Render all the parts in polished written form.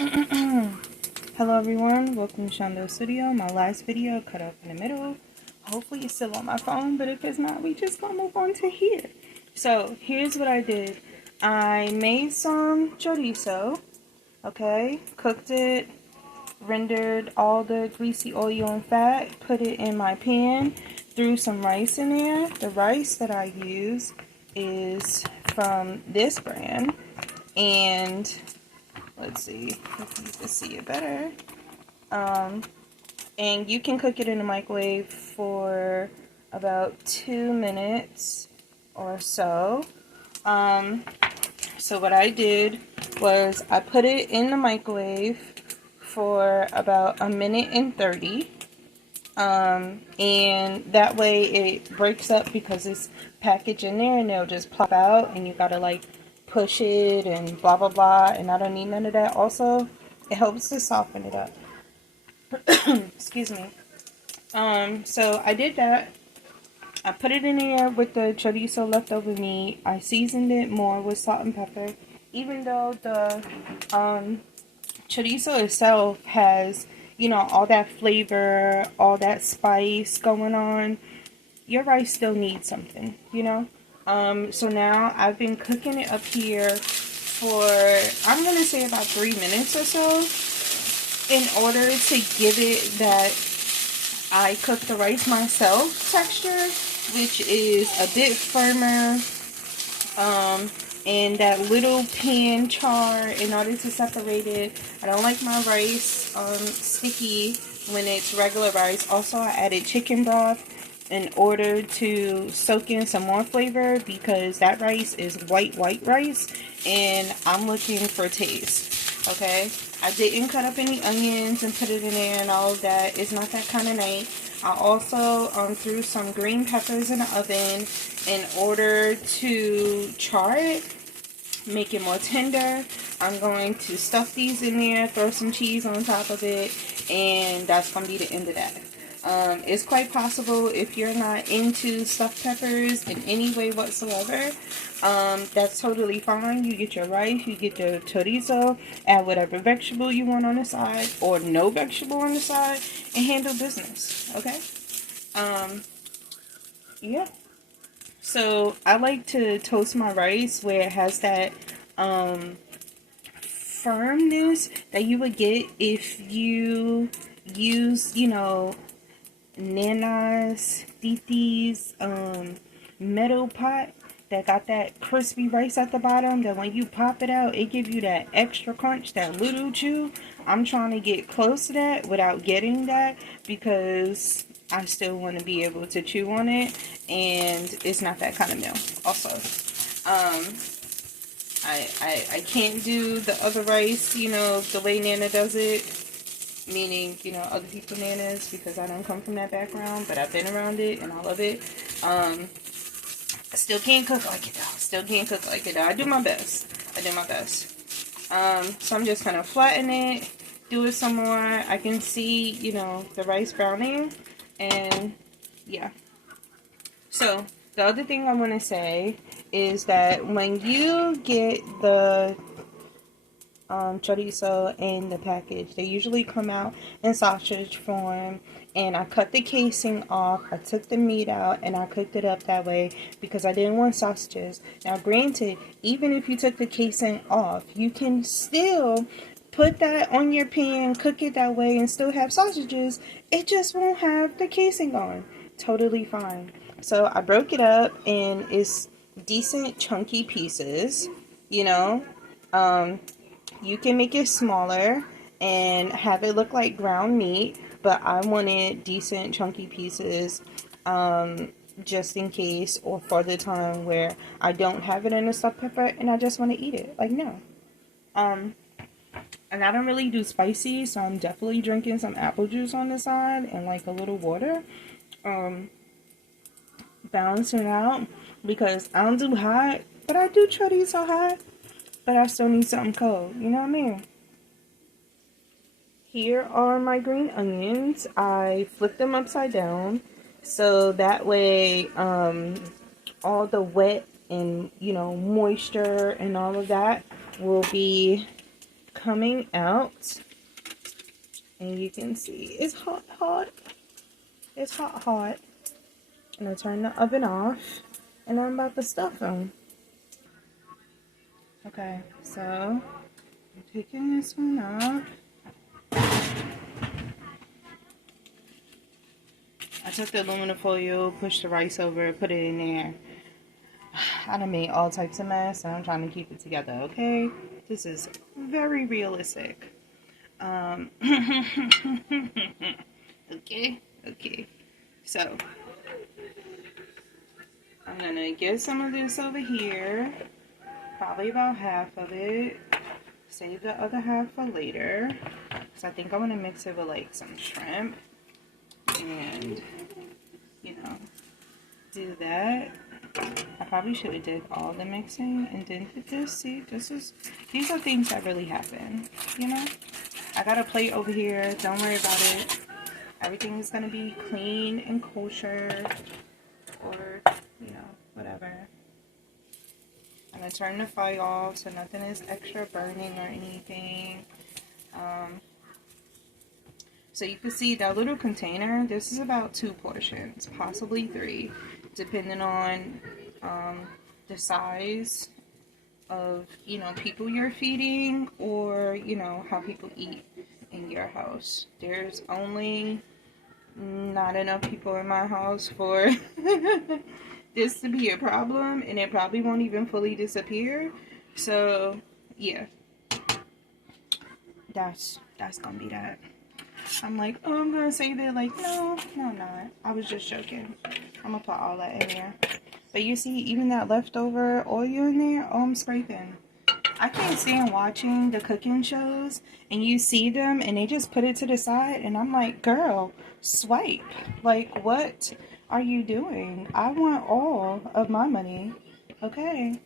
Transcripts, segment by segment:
Hello everyone, welcome to Shondo's Studio. My last video cut up in the middle. Hopefully it's still on my phone, but if it's not, we just gonna move on to here. So here's what I did. I made some chorizo, okay, cooked it, rendered all the greasy oil and fat, put it in my pan, threw some rice in there. The rice that I use is from this brand, and let's see if you can see it better. And you can cook it in the microwave for about 2 minutes or so. So what I did was I put it in the microwave for about 1 minute and 30. And that way it breaks up because it's packaged in there and it'll just plop out and you gotta like push it and blah blah blah, and I don't need none of that. Also, it helps to soften it up. Excuse me. So I did that. I put it in there with the chorizo leftover meat. I seasoned it more with salt and pepper. Even though the chorizo itself has, you know, all that flavor, all that spice going on, your rice still needs something, you know? So now I've been cooking it up here for, I'm going to say about 3 minutes or so, in order to give it that I cook the rice myself texture, which is a bit firmer, and that little pan char in order to separate it. I don't like my rice sticky when it's regular rice. Also, I added chicken broth in order to soak in some more flavor because that rice is white rice and I'm looking for taste. Okay, I didn't cut up any onions and put it in there and all of that. It's not that kind of night. I also threw some green peppers in the oven in order to char it, make it more tender. I'm going to stuff these in there, throw some cheese on top of it, and that's going to be the end of that. It's quite possible if you're not into stuffed peppers in any way whatsoever, that's totally fine. You get your rice, you get your chorizo, add whatever vegetable you want on the side, or no vegetable on the side, and handle business, okay? Yeah. So, I like to toast my rice where it has that, firmness that you would get if you use, you know, Nana's, Titi's, metal pot that got that crispy rice at the bottom, that when you pop it out, it gives you that extra crunch, that little chew. I'm trying to get close to that without getting that because I still want to be able to chew on it, and it's not that kind of meal. Also, I can't do the other rice, you know, the way Nana does it. Meaning, you know, other people's nanas, because I don't come from that background, but I've been around it and I love it. I still can't cook like it though. I do my best. So I'm just gonna flatten it, do it some more. I can see, you know, the rice browning, and yeah. So the other thing I want to say is that when you get the chorizo in the package, they usually come out in sausage form, and I cut the casing off. I took the meat out and I cooked it up that way because I didn't want sausages. Now granted, even if you took the casing off, you can still put that on your pan, cook it that way, and still have sausages. It just won't have the casing on. Totally fine. So I broke it up and it's decent chunky pieces, you know. You can make it smaller and have it look like ground meat, but I wanted decent chunky pieces, just in case, or for the time where I don't have it in a stuffed pepper and I just want to eat it. Like, no. And I don't really do spicy, so I'm definitely drinking some apple juice on the side and like a little water. Balancing it out because I don't do hot, but I do chorizo hot. But I still need something cold, you know what I mean? Here are my green onions. I flipped them upside down so that way all the wet and, you know, moisture and all of that will be coming out. And you can see it's hot, hot. It's hot, hot. And I turn the oven off. And I'm about to stuff them. Okay, so I'm taking this one off. I took the aluminum foil, pushed the rice over, put it in there. I done made all types of mess, and I'm trying to keep it together, okay? This is very realistic. Okay. So, I'm gonna get some of this over here. Probably about half of it. Save the other half for later. So I think I'm gonna mix it with like some shrimp. And, you know, do that. I probably should have did all the mixing and then did this. See, these are things that really happen, you know? I got a plate over here. Don't worry about it. Everything is going to be clean and kosher or, you know, whatever. I'm going to turn the fire off so nothing is extra burning or anything. So you can see that little container, this is about 2 portions, possibly 3, depending on the size of, you know, people you're feeding or, you know, how people eat in your house. There's only not enough people in my house for this to be a problem, and it probably won't even fully disappear. So, yeah. That's gonna be that. I'm like, oh, I'm gonna save it. Like, no, I'm not. I was just joking. I'm gonna put all that in there. But you see, even that leftover oil in there, oh, I'm scraping. I can't stand watching the cooking shows and you see them and they just put it to the side and I'm like, girl, swipe. Like, what are you doing? I want all of my money. Okay.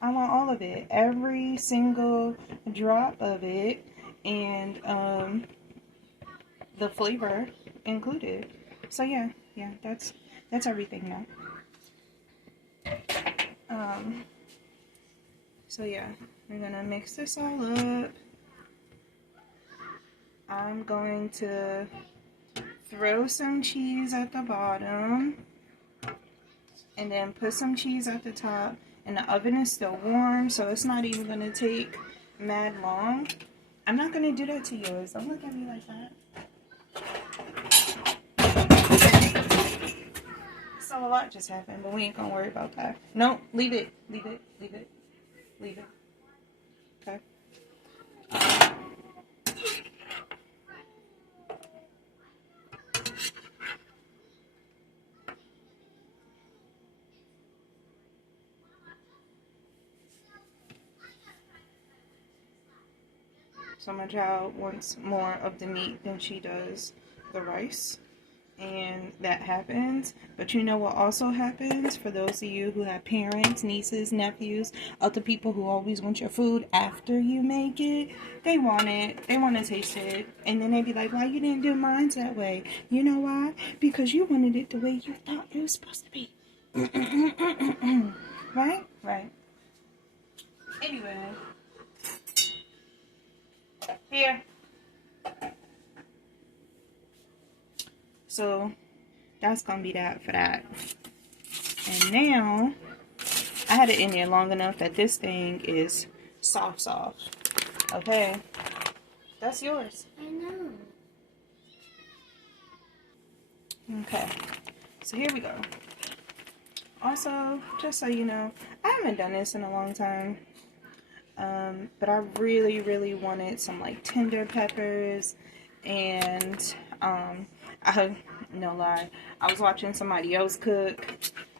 I want all of it. Every single drop of it. And, the flavor included. So yeah, that's everything now. So yeah, we're gonna mix this all up. I'm going to throw some cheese at the bottom and then put some cheese at the top, and the oven is still warm, so it's not even gonna take mad long. I'm not gonna do that to yours. Don't look at me like that. So a lot just happened, but we ain't gonna worry about that. No, leave it. Okay. So my child wants more of the meat than she does the rice. And that happens. But you know what also happens? For those of you who have parents, nieces, nephews, other people who always want your food after you make it, they want it. They want to taste it. And then they be like, why you didn't do mine that way? You know why? Because you wanted it the way you thought it was supposed to be. Right? Right. Anyway. Here. So that's gonna be that for that. And now I had it in there long enough that this thing is soft. Okay, that's yours. I know. Okay, so here we go. Also, just so you know, I haven't done this in a long time, but I really wanted some like tender peppers, and no lie, I was watching somebody else cook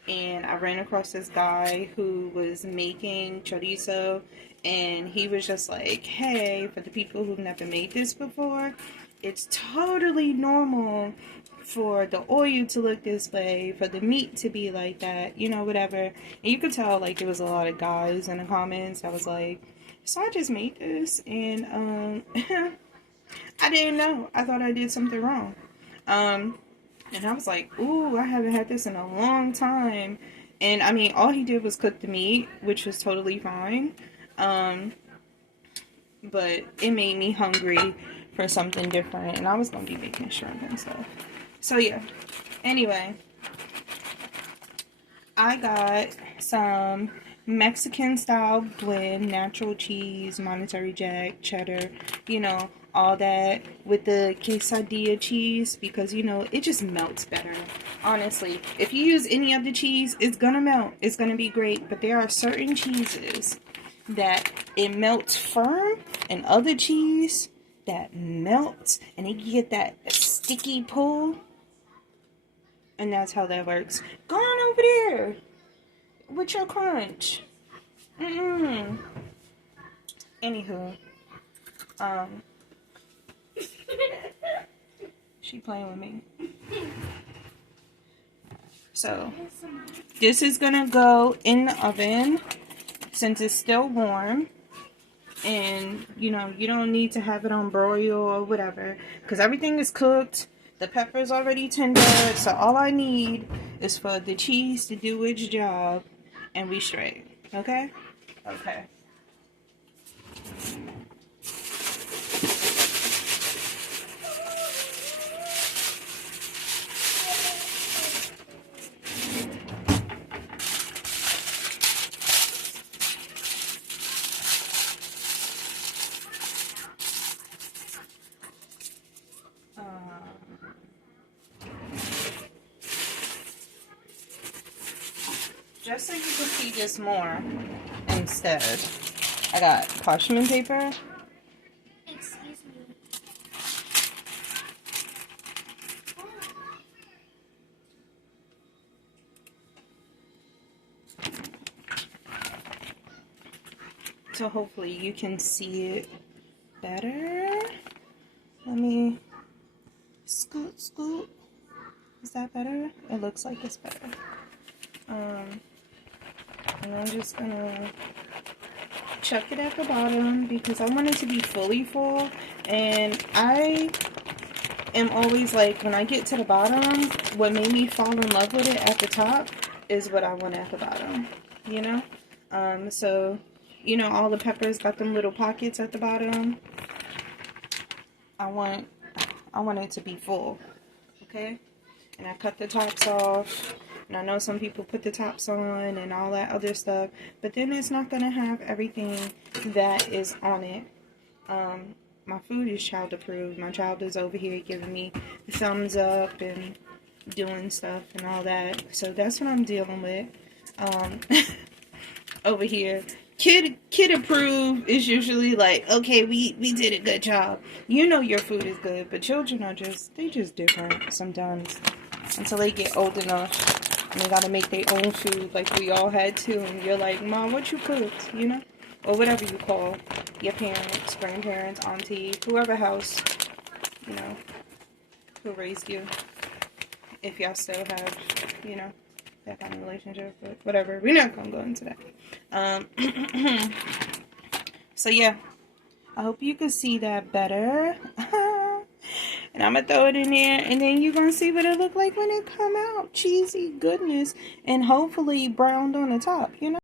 and I ran across this guy who was making chorizo, and he was just like, hey, for the people who've never made this before, it's totally normal for the oil to look this way, for the meat to be like that, you know, whatever. And you could tell like there was a lot of guys in the comments. I was like, so I just made this, and I didn't know. I thought I did something wrong. And I was like, ooh, I haven't had this in a long time. And I mean, all he did was cook the meat, which was totally fine. but it made me hungry for something different, and I was gonna be making shrimp and stuff. So yeah. Anyway, I got some Mexican style blend, natural cheese, Monterey Jack, cheddar, you know, all that with the quesadilla cheese, because you know it just melts better. Honestly, if you use any of the cheese, it's gonna melt. It's gonna be great, but there are certain cheeses that it melts firm, and other cheese that melts and you get that sticky pull, and that's how that works. Go on over there with your crunch. Anywho, she playing with me. So this is gonna go in the oven since it's still warm. And you know, you don't need to have it on broil or whatever, because everything is cooked. The pepper's already tender, so all I need is for the cheese to do its job, and we straight. Okay? Okay. Just so you can see this more instead, I got parchment paper. Excuse me. So hopefully you can see it better. Let me scoot, scoot. Is that better? It looks like it's better. And I'm just gonna chuck it at the bottom because I want it to be fully full. And I am always like, when I get to the bottom, what made me fall in love with it at the top is what I want at the bottom, you know? So, you know, all the peppers got them little pockets at the bottom. I want it to be full, okay? And I cut the tops off. And I know some people put the tops on and all that other stuff, but then it's not going to have everything that is on it. My food is child approved. My child is over here giving me the thumbs up and doing stuff and all that. So that's what I'm dealing with. Over here. Kid approved is usually like, okay, we did a good job. You know your food is good, but children are just different sometimes until they get old enough. And they gotta make their own food like we all had to. And you're like, Mom, what you cooked? You know? Or whatever you call your parents, grandparents, auntie, whoever house, you know, who raised you. If y'all still have, you know, that kind of relationship. But whatever. We're not gonna go into that. So yeah. I hope you can see that better. And I'm going to throw it in there, and then you're going to see what it look like when it come out. Cheesy goodness, and hopefully browned on the top, you know?